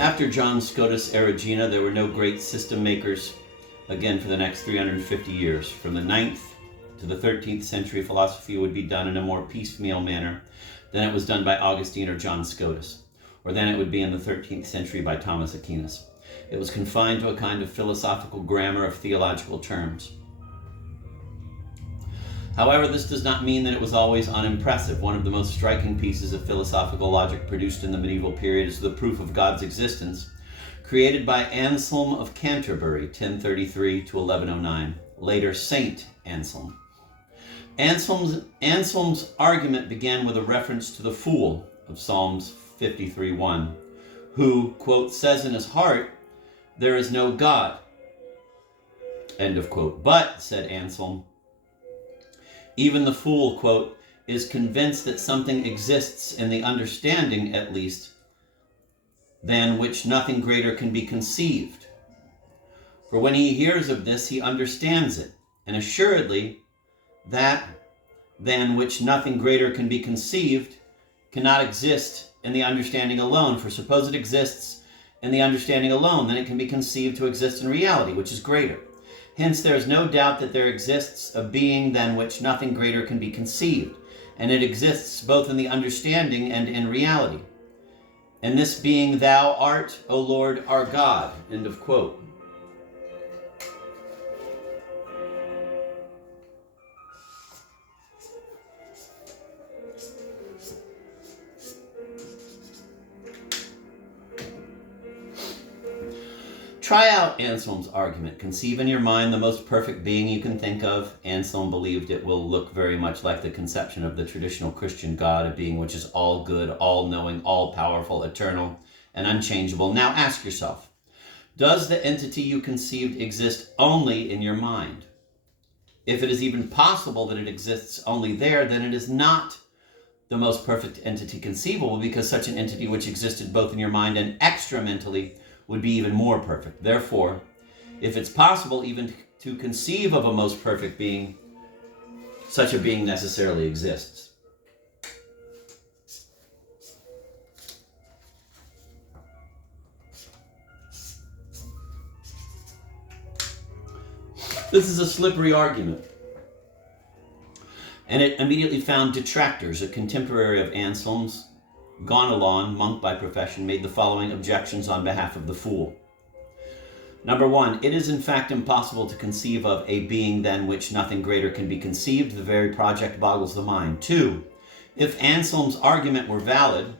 After John Scotus Erigena, there were no great system makers again for the next 350 years. From the 9th to the 13th century, philosophy would be done in a more piecemeal manner than it was done by Augustine or John Scotus, or than it would be in the 13th century by Thomas Aquinas. It was confined to a kind of philosophical grammar of theological terms. However, this does not mean that it was always unimpressive. One of the most striking pieces of philosophical logic produced in the medieval period is the proof of God's existence, created by Anselm of Canterbury, 1033 to 1109, later Saint Anselm. Anselm's argument began with a reference to the fool of Psalms 53:1, who, quote, says in his heart, "There is no God," end of quote. But, said Anselm, even the fool, quote, is convinced that something exists in the understanding, at least, than which nothing greater can be conceived. For when he hears of this, he understands it, and assuredly that than which nothing greater can be conceived cannot exist in the understanding alone. For suppose it exists in the understanding alone, then it can be conceived to exist in reality, which is greater. Hence, there is no doubt that there exists a being than which nothing greater can be conceived, and it exists both in the understanding and in reality. And this being thou art, O Lord, our God, end of quote. Try out Anselm's argument. Conceive in your mind the most perfect being you can think of. Anselm believed it will look very much like the conception of the traditional Christian God, a being which is all good, all-knowing, all-powerful, eternal, and unchangeable. Now ask yourself, does the entity you conceived exist only in your mind? If it is even possible that it exists only there, then it is not the most perfect entity conceivable, because such an entity which existed both in your mind and extra-mentally would be even more perfect. Therefore, if it's possible even to conceive of a most perfect being, such a being necessarily exists. This is a slippery argument, and it immediately found detractors. A contemporary of Anselm's, Gonalon, monk by profession, made the following objections on behalf of the fool. Number one, it is in fact impossible to conceive of a being than which nothing greater can be conceived. The very project boggles the mind. Two, if Anselm's argument were valid,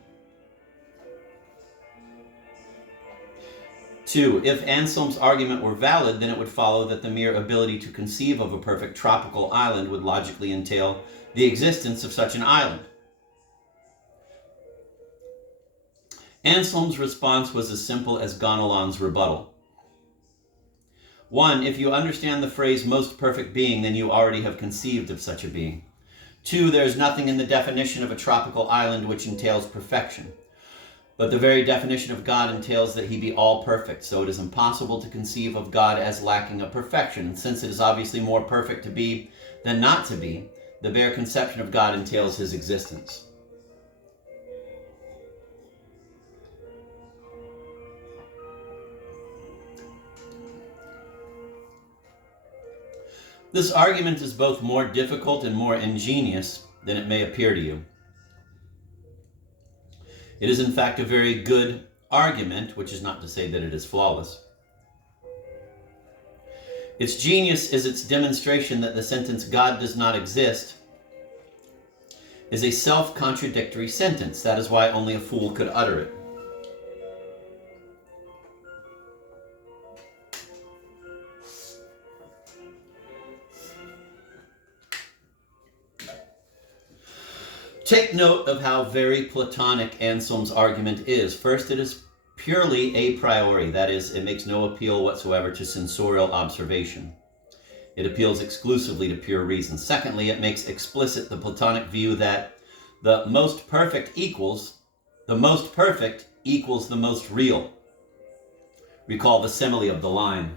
then it would follow that the mere ability to conceive of a perfect tropical island would logically entail the existence of such an island. Anselm's response was as simple as Gonalon's rebuttal. One, if you understand the phrase most perfect being, then you already have conceived of such a being. Two, there is nothing in the definition of a tropical island which entails perfection. But the very definition of God entails that he be all perfect, so it is impossible to conceive of God as lacking a perfection. And since it is obviously more perfect to be than not to be, the bare conception of God entails his existence. This argument is both more difficult and more ingenious than it may appear to you. It is in fact a very good argument, which is not to say that it is flawless. Its genius is its demonstration that the sentence "God does not exist" is a self-contradictory sentence. That is why only a fool could utter it. Take note of how very Platonic Anselm's argument is. First, it is purely a priori, that is, it makes no appeal whatsoever to sensorial observation. It appeals exclusively to pure reason. Secondly, it makes explicit the Platonic view that the most perfect equals the most real. Recall the simile of the line.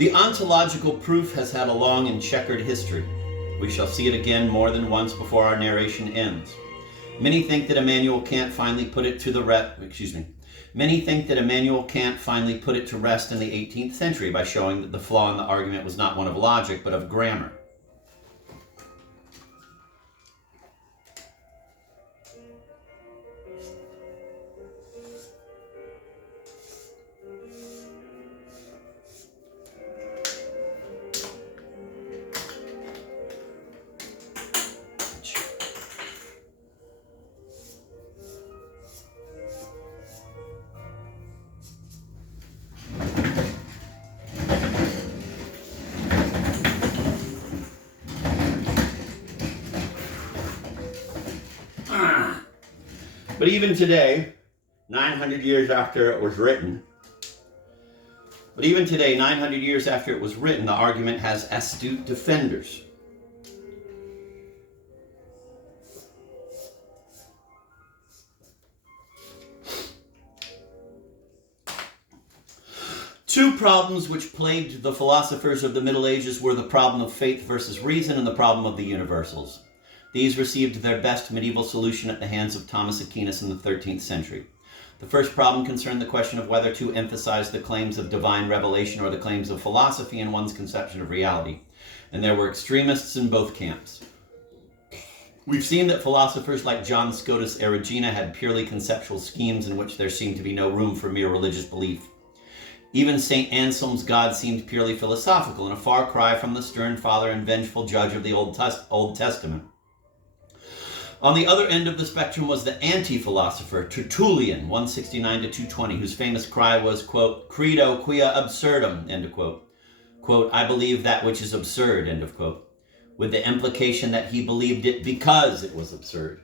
The ontological proof has had a long and checkered history. We shall see it again more than once before our narration ends. Many think that Immanuel Kant finally put it to rest in the 18th century by showing that the flaw in the argument was not one of logic, but of grammar. But even today, 900 years after it was written, the argument has astute defenders. Two problems which plagued the philosophers of the Middle Ages were the problem of faith versus reason and the problem of the universals. These received their best medieval solution at the hands of Thomas Aquinas in the 13th century. The first problem concerned the question of whether to emphasize the claims of divine revelation or the claims of philosophy in one's conception of reality. And there were extremists in both camps. We've seen that philosophers like John Scotus Erigena had purely conceptual schemes in which there seemed to be no room for mere religious belief. Even St. Anselm's God seemed purely philosophical, and a far cry from the stern father and vengeful judge of the Old Testament. On the other end of the spectrum was the anti-philosopher Tertullian, 169 to 220, whose famous cry was, quote, "Credo quia absurdum," end of quote. Quote, "I believe that which is absurd," end of quote, with the implication that he believed it because it was absurd.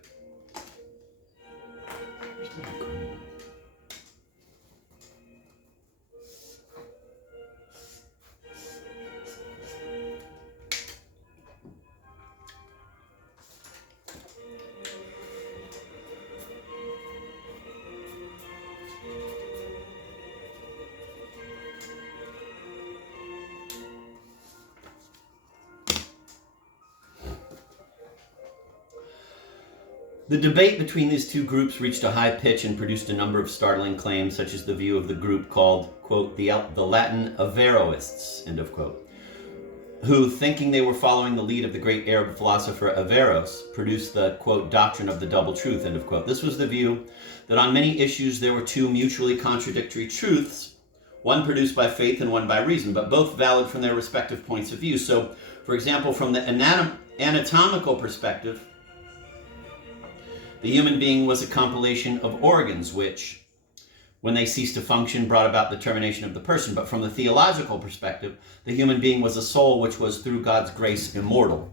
The debate between these two groups reached a high pitch and produced a number of startling claims, such as the view of the group called, quote, the Latin Averroists, end of quote, who, thinking they were following the lead of the great Arab philosopher Averroes, produced the, quote, doctrine of the double truth, end of quote. This was the view that on many issues there were two mutually contradictory truths, one produced by faith and one by reason, but both valid from their respective points of view. So, for example, from the anatomical perspective, the human being was a compilation of organs which, when they ceased to function, brought about the termination of the person. But from the theological perspective, the human being was a soul which was, through God's grace, immortal.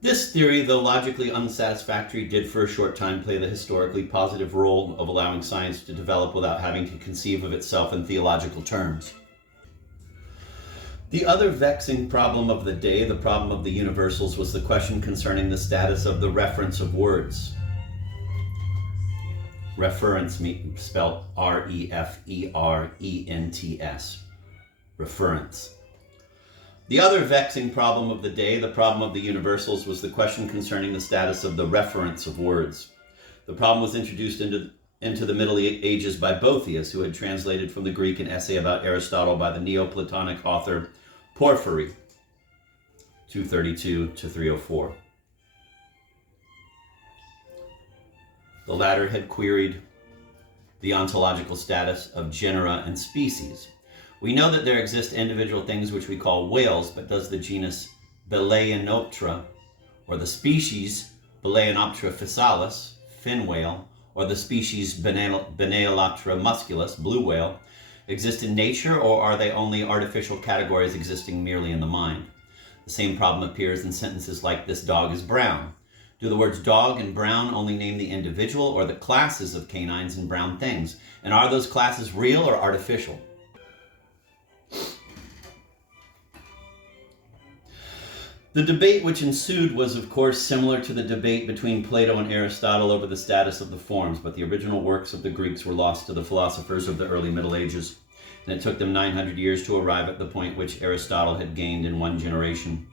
This theory, though logically unsatisfactory, did for a short time play the historically positive role of allowing science to develop without having to conceive of itself in theological terms. The other vexing problem of the day, the problem of the universals, was the question concerning the status of the reference of words. Reference, spelled R-E-F-E-R-E-N-T-S. Reference. The other vexing problem of the day, the problem of the universals, was the question concerning the status of the reference of words. The problem was introduced into the Middle Ages by Boethius, who had translated from the Greek an essay about Aristotle by the Neoplatonic author Porphyry, 232 to 304. The latter had queried the ontological status of genera and species. We know that there exist individual things which we call whales, but does the genus Balaenoptera, or the species Balaenoptera physalis, fin whale, or the species Balaenoptera musculus, blue whale, exist in nature, or are they only artificial categories existing merely in the mind? The same problem appears in sentences like, "This dog is brown." Do the words dog and brown only name the individual or the classes of canines and brown things? And are those classes real or artificial? The debate which ensued was, of course, similar to the debate between Plato and Aristotle over the status of the forms, but the original works of the Greeks were lost to the philosophers of the early Middle Ages. and it took them 900 years to arrive at the point which Aristotle had gained in one generation.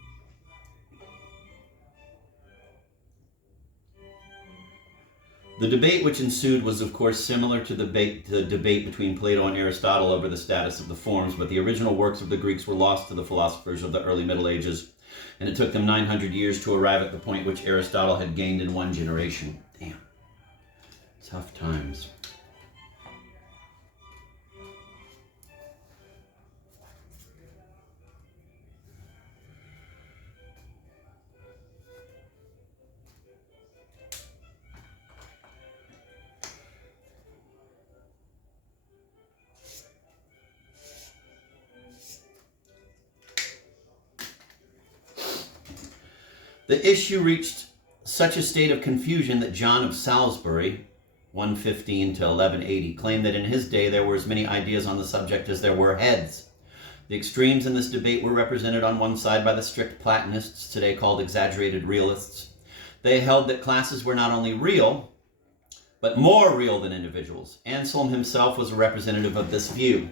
The debate which ensued was, of course, similar to the debate between Plato and Aristotle over the status of the forms, but the original works of the Greeks were lost to the philosophers of the early Middle Ages, and it took them 900 years to arrive at the point which Aristotle had gained in one generation. Damn. Tough times. The issue reached such a state of confusion that John of Salisbury, 115 to 1180, claimed that in his day there were as many ideas on the subject as there were heads. The extremes in this debate were represented on one side by the strict Platonists, today called exaggerated realists. They held that classes were not only real, but more real than individuals. Anselm himself was a representative of this view.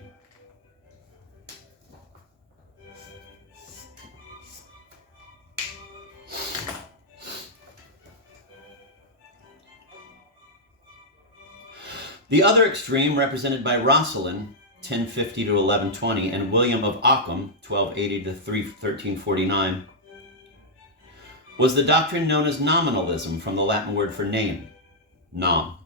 The other extreme, represented by Roscelin, 1050 to 1120, and William of Ockham, 1280 to 1349, was the doctrine known as nominalism, from the Latin word for name, nom.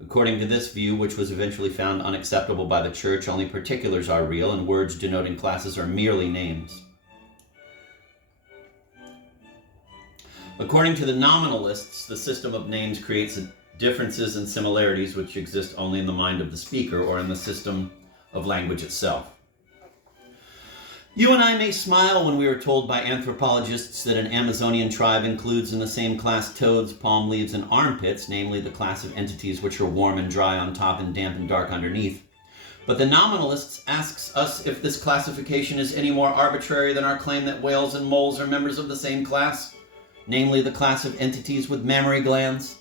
According to this view, which was eventually found unacceptable by the Church, only particulars are real, and words denoting classes are merely names. According to the nominalists, the system of names creates differences and similarities which exist only in the mind of the speaker or in the system of language itself. You and I may smile when we are told by anthropologists that an Amazonian tribe includes in the same class toads, palm leaves, and armpits, namely the class of entities which are warm and dry on top and damp and dark underneath. But the nominalists asks us if this classification is any more arbitrary than our claim that whales and moles are members of the same class, namely the class of entities with mammary glands.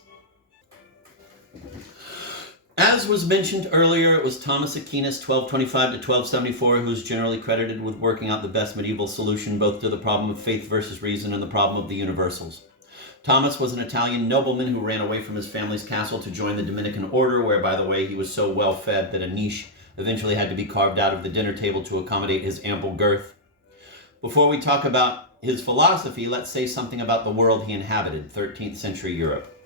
As was mentioned earlier, it was Thomas Aquinas, 1225 to 1274, who is generally credited with working out the best medieval solution both to the problem of faith versus reason and the problem of the universals. Thomas was an Italian nobleman who ran away from his family's castle to join the Dominican order, where, by the way, he was so well fed that a niche eventually had to be carved out of the dinner table to accommodate his ample girth. Before we talk about his philosophy, let's say something about the world he inhabited, 13th century Europe.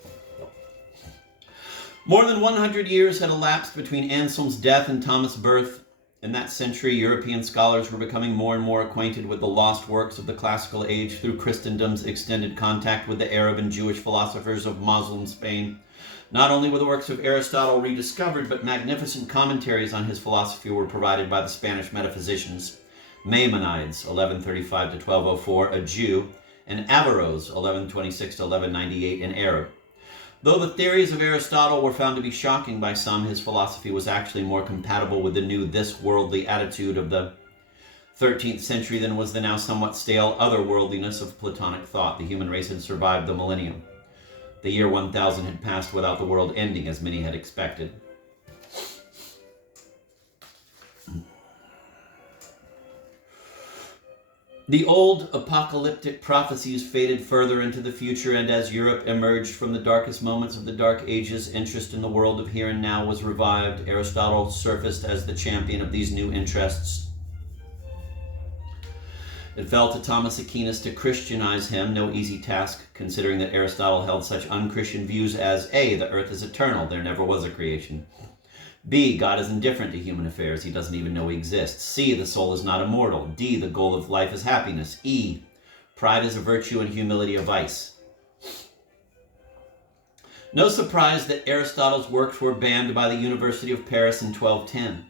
More than 100 years had elapsed between Anselm's death and Thomas' birth. In that century, European scholars were becoming more and more acquainted with the lost works of the classical age through Christendom's extended contact with the Arab and Jewish philosophers of Muslim Spain. Not only were the works of Aristotle rediscovered, but magnificent commentaries on his philosophy were provided by the Spanish metaphysicians, Maimonides, 1135 to 1204, a Jew, and Averroes, 1126 to 1198, an Arab. Though the theories of Aristotle were found to be shocking by some, his philosophy was actually more compatible with the new this-worldly attitude of the 13th century than was the now somewhat stale otherworldliness of Platonic thought. The human race had survived the millennium. The year 1000 had passed without the world ending, as many had expected. The old apocalyptic prophecies faded further into the future, and as Europe emerged from the darkest moments of the Dark Ages, interest in the world of here and now was revived. Aristotle surfaced as the champion of these new interests. It fell to Thomas Aquinas to Christianize him, no easy task, considering that Aristotle held such unchristian views as A, the earth is eternal, there never was a creation. B, God is indifferent to human affairs, he doesn't even know he exists. C, the soul is not immortal. D, the goal of life is happiness. E, pride is a virtue and humility a vice. No surprise that Aristotle's works were banned by the University of Paris in 1210.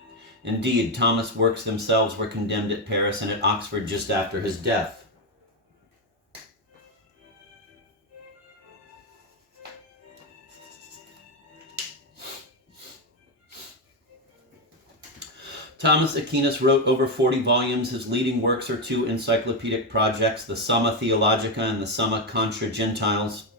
Indeed, Thomas' works themselves were condemned at Paris and at Oxford just after his death. Thomas Aquinas wrote over 40 volumes. His leading works are two encyclopedic projects, the Summa Theologica and the Summa Contra Gentiles.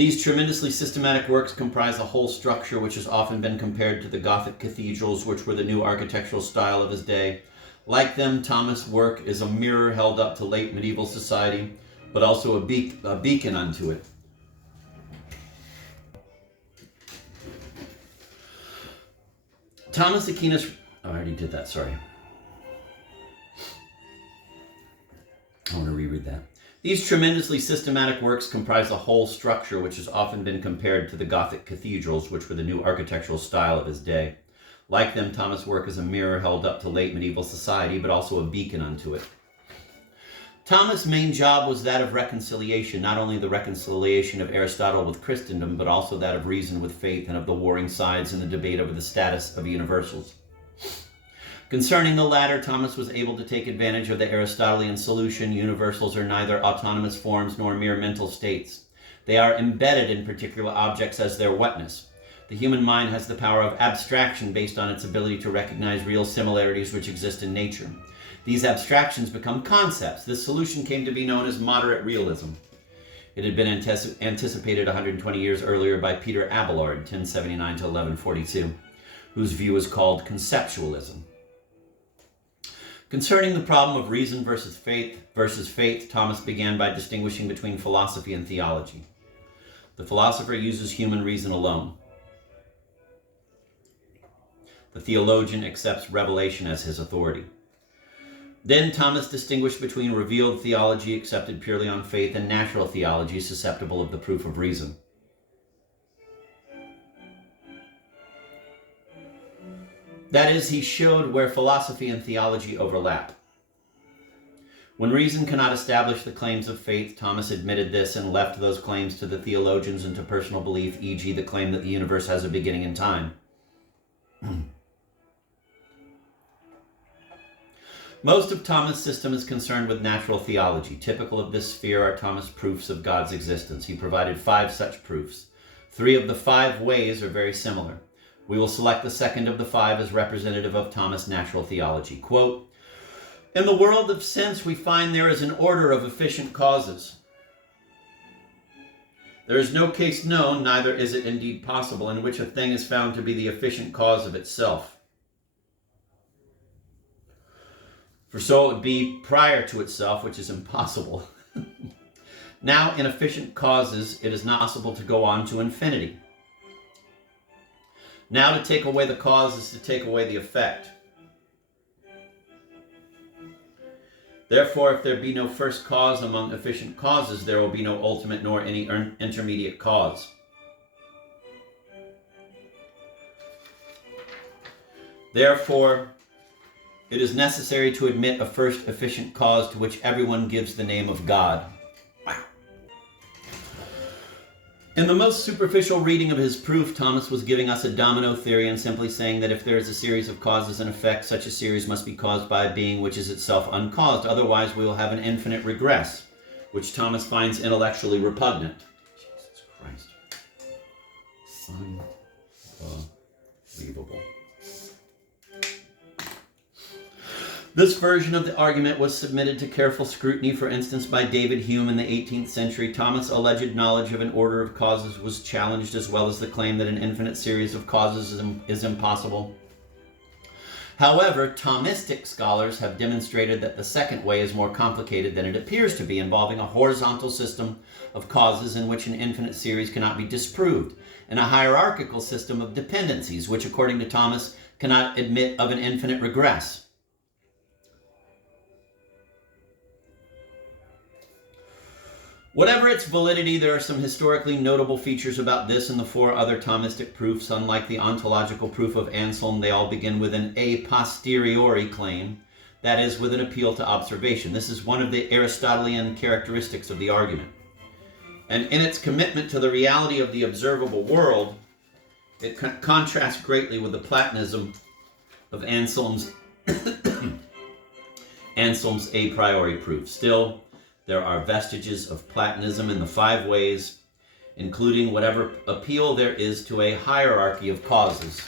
These tremendously systematic works comprise a whole structure which has often been compared to the Gothic cathedrals, which were the new architectural style of his day. Like them, Thomas' work is a mirror held up to late medieval society, but also a beacon unto it. Thomas Aquinas, I already did that, sorry. I want to reread that. These tremendously systematic works comprise a whole structure which has often been compared to the Gothic cathedrals, which were the new architectural style of his day. Like them, Thomas' work is a mirror held up to late medieval society, but also a beacon unto it. Thomas' main job was that of reconciliation, not only the reconciliation of Aristotle with Christendom, but also that of reason with faith and of the warring sides in the debate over the status of universals. Concerning the latter, Thomas was able to take advantage of the Aristotelian solution: universals are neither autonomous forms nor mere mental states. They are embedded in particular objects as their whatness. The human mind has the power of abstraction based on its ability to recognize real similarities which exist in nature. These abstractions become concepts. This solution came to be known as moderate realism. It had been anticipated 120 years earlier by Peter Abelard, 1079 to 1142, whose view is called conceptualism. Concerning the problem of reason versus faith, Thomas began by distinguishing between philosophy and theology. The philosopher uses human reason alone. The theologian accepts revelation as his authority. Then Thomas distinguished between revealed theology accepted purely on faith and natural theology susceptible of the proof of reason. That is, he showed where philosophy and theology overlap. When reason cannot establish the claims of faith, Thomas admitted this and left those claims to the theologians and to personal belief, e.g. the claim that the universe has a beginning in time. Most of Thomas' system is concerned with natural theology. Typical of this sphere are Thomas' proofs of God's existence. He provided 5 such proofs. 3 of the 5 ways are very similar. We will select the second of the 5 as representative of Thomas' natural theology. Quote, "In the world of sense, we find there is an order of efficient causes. There is no case known, neither is it indeed possible, in which a thing is found to be the efficient cause of itself. For so it would be prior to itself, which is impossible. Now, in efficient causes, it is not possible to go on to infinity. Now, to take away the cause is to take away the effect. Therefore, if there be no first cause among efficient causes, there will be no ultimate nor any intermediate cause. Therefore, it is necessary to admit a first efficient cause to which everyone gives the name of God." In the most superficial reading of his proof, Thomas was giving us a domino theory and simply saying that if there is a series of causes and effects, such a series must be caused by a being which is itself uncaused. Otherwise, we will have an infinite regress, which Thomas finds intellectually repugnant. Jesus Christ. Unbelievable. This version of the argument was submitted to careful scrutiny, for instance, by David Hume in the 18th century. Thomas' alleged knowledge of an order of causes was challenged, as well as the claim that an infinite series of causes is impossible. However, Thomistic scholars have demonstrated that the second way is more complicated than it appears to be, involving a horizontal system of causes in which an infinite series cannot be disproved, and a hierarchical system of dependencies, which, according to Thomas, cannot admit of an infinite regress. Whatever its validity, there are some historically notable features about this and the 4 other Thomistic proofs. Unlike the ontological proof of Anselm, they all begin with an a posteriori claim, that is, with an appeal to observation. This is one of the Aristotelian characteristics of the argument. And in its commitment to the reality of the observable world, it contrasts greatly with the Platonism of Anselm's a priori proof. Still, there are vestiges of Platonism in the 5 ways, including whatever appeal there is to a hierarchy of causes.